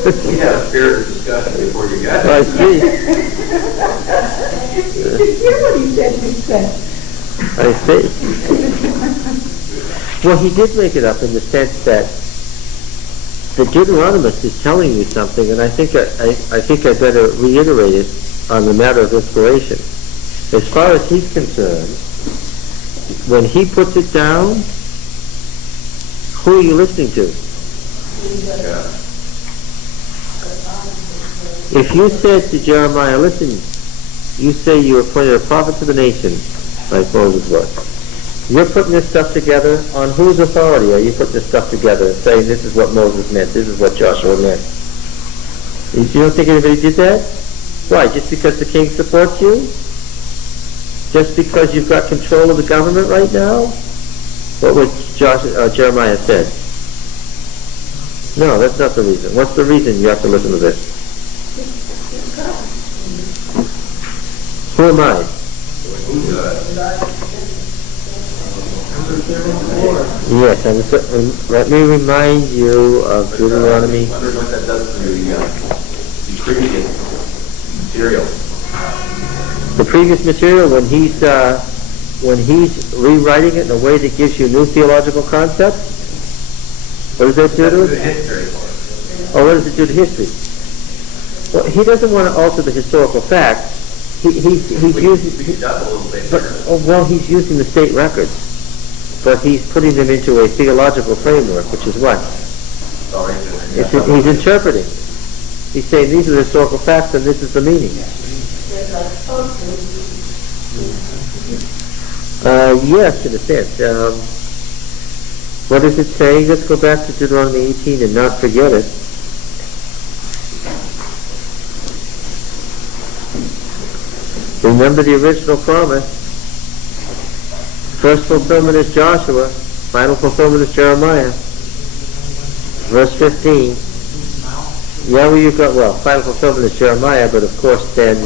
We had a spirited discussion before you got I here. see. Did you hear what he said? I see. Well, he did make it up in the sense that the Deuteronomist is telling you something, and I think I better reiterate it on the matter of inspiration. As far as he's concerned, when he puts it down, who are you listening to? Yeah. If you said to Jeremiah, listen, you say you appointed a prophet to the nation, like Moses was. You're putting this stuff together, on whose authority are you putting this stuff together and saying this is what Moses meant, this is what Joshua meant? You don't think anybody did that? Why, just because the king supports you? Just because you've got control of the government right now? What would Jeremiah said? No, that's not the reason. What's the reason you have to listen to this? Who am I? Yes, and let me remind you of Deuteronomy. I wonder what that does to the previous material. The previous material, when he's rewriting it in a way that gives you new theological concepts. What does that do to it? Oh, what does it do to history? Well, he doesn't want to alter the historical facts. He's using. Well, he's using the state records, but he's putting them into a theological framework, which is what? He's interpreting. He's saying these are the historical facts, and this is the meaning. Yes, in a sense. What does it say? Let's go back to Deuteronomy 18 and not forget it. Remember the original promise. First fulfillment is Joshua. Final fulfillment is Jeremiah. Verse 15. Yeah, well, you've got, final fulfillment is Jeremiah, but of course then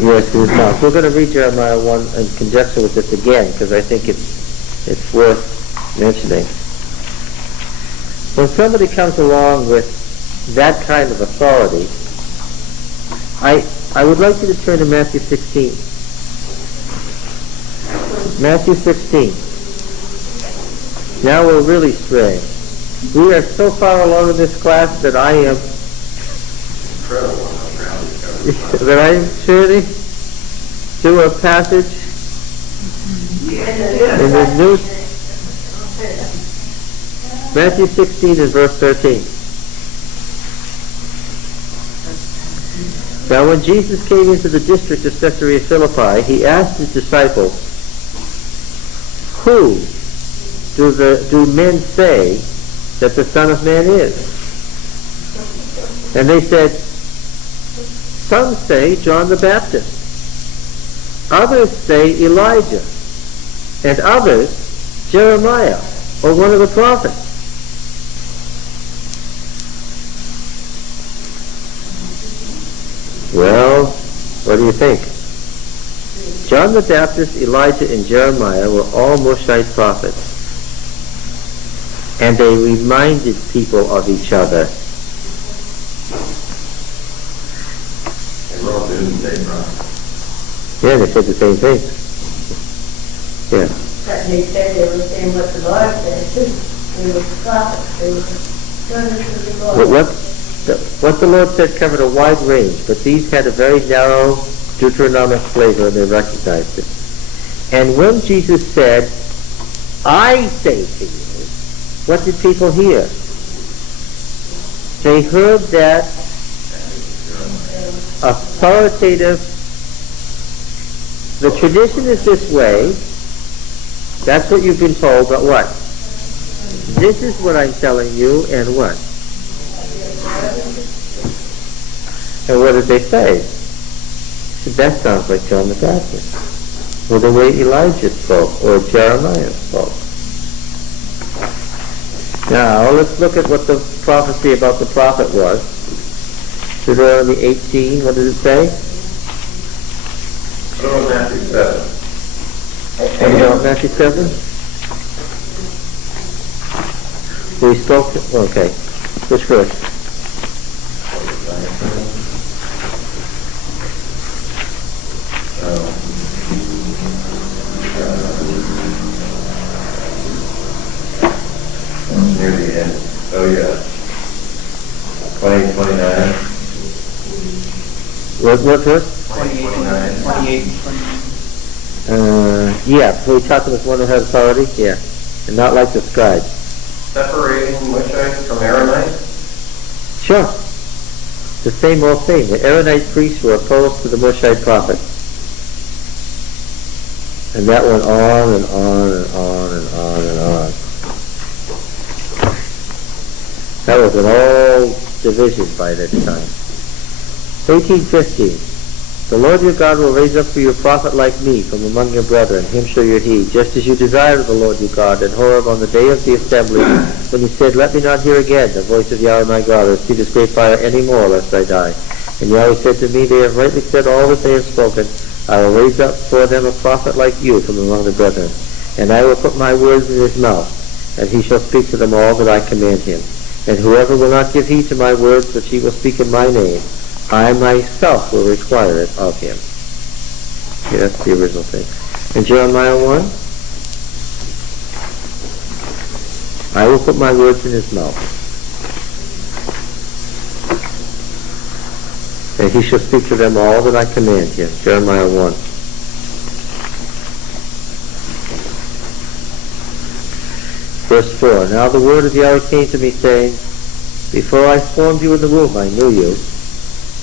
yes, it is not. We're going to read Jeremiah 1 in conjunction with this again, because I think it's worth mentioning. When somebody comes along with that kind of authority, I would like you to turn to Matthew 16. Matthew 16. Now we're really straying. We are so far along in this class that I am turning to a passage in the New Matthew 16 and verse 13. Now when Jesus came into the district of Caesarea Philippi, he asked his disciples, who do men say that the Son of Man is? And they said, some say John the Baptist, others say Elijah, and others Jeremiah, or one of the prophets. Well, what do you think? John the Baptist, Elijah, and Jeremiah were all Mushite prophets. And they reminded people of each other. Yeah, they said the same thing. Yeah. But they said they were saying what the Lord said too. They were prophets. They were servants of the Lord. What the Lord said covered a wide range, but these had a very narrow Deuteronomic flavor, and they recognized it. And when Jesus said, I say to you, what did people hear? They heard that authoritative, the tradition is this way, that's what you've been told, but what? This is what I'm telling you, and what? And what did they say? That sounds like John the Baptist, or the way Elijah spoke, or Jeremiah spoke. Now, let's look at what the prophecy about the prophet was. Deuteronomy 18, what does it say? What about Matthew 7? What about Matthew 7? We spoke, okay. Which verse? Near the end. Oh, yeah. 20, 29. What verse? 29. 28, 29. Yeah, so we taught them as one who has authority, yeah. And not like the scribes. Separating Mushites from Aaronites? Sure. The same old thing. The Aaronite priests were opposed to the Mushite prophets. And that went on and on and on and on and on. That was an old division by this time. 18:15. The Lord your God will raise up for you a prophet like me from among your brethren. Him shall you heed, just as you desired of the Lord your God in Horeb on the day of the assembly, when he said, Let me not hear again the voice of Yahweh my God, or see this great fire any more, lest I die. And Yahweh said to me, They have rightly said all that they have spoken. I will raise up for them a prophet like you from among the brethren. And I will put my words in his mouth, and he shall speak to them all that I command him. And whoever will not give heed to my words which he will speak in my name, I myself will require it of him. Okay, that's the original thing. And Jeremiah 1, I will put my words in his mouth, and he shall speak to them all that I command him. Jeremiah 1. Verse 4, Now the word of Yahweh came to me, saying, Before I formed you in the womb, I knew you.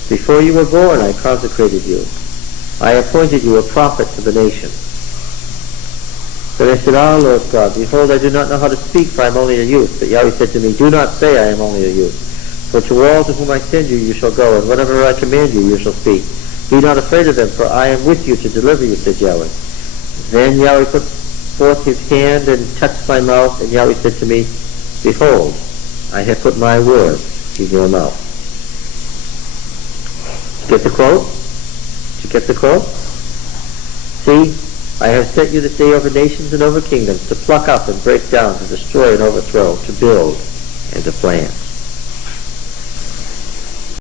Before you were born, I consecrated you. I appointed you a prophet to the nations. Then I said, Ah, Lord God, behold, I do not know how to speak, for I am only a youth. But Yahweh said to me, Do not say I am only a youth. For to all to whom I send you, you shall go, and whatever I command you, you shall speak. Be not afraid of them, for I am with you to deliver you, said Yahweh. Then Yahweh put forth his hand and touched my mouth, and Yahweh said to me, Behold, I have put my word in your mouth. Get the quote? Did you get the quote? See, I have set you this day over nations and over kingdoms, to pluck up and break down, to destroy and overthrow, to build and to plant.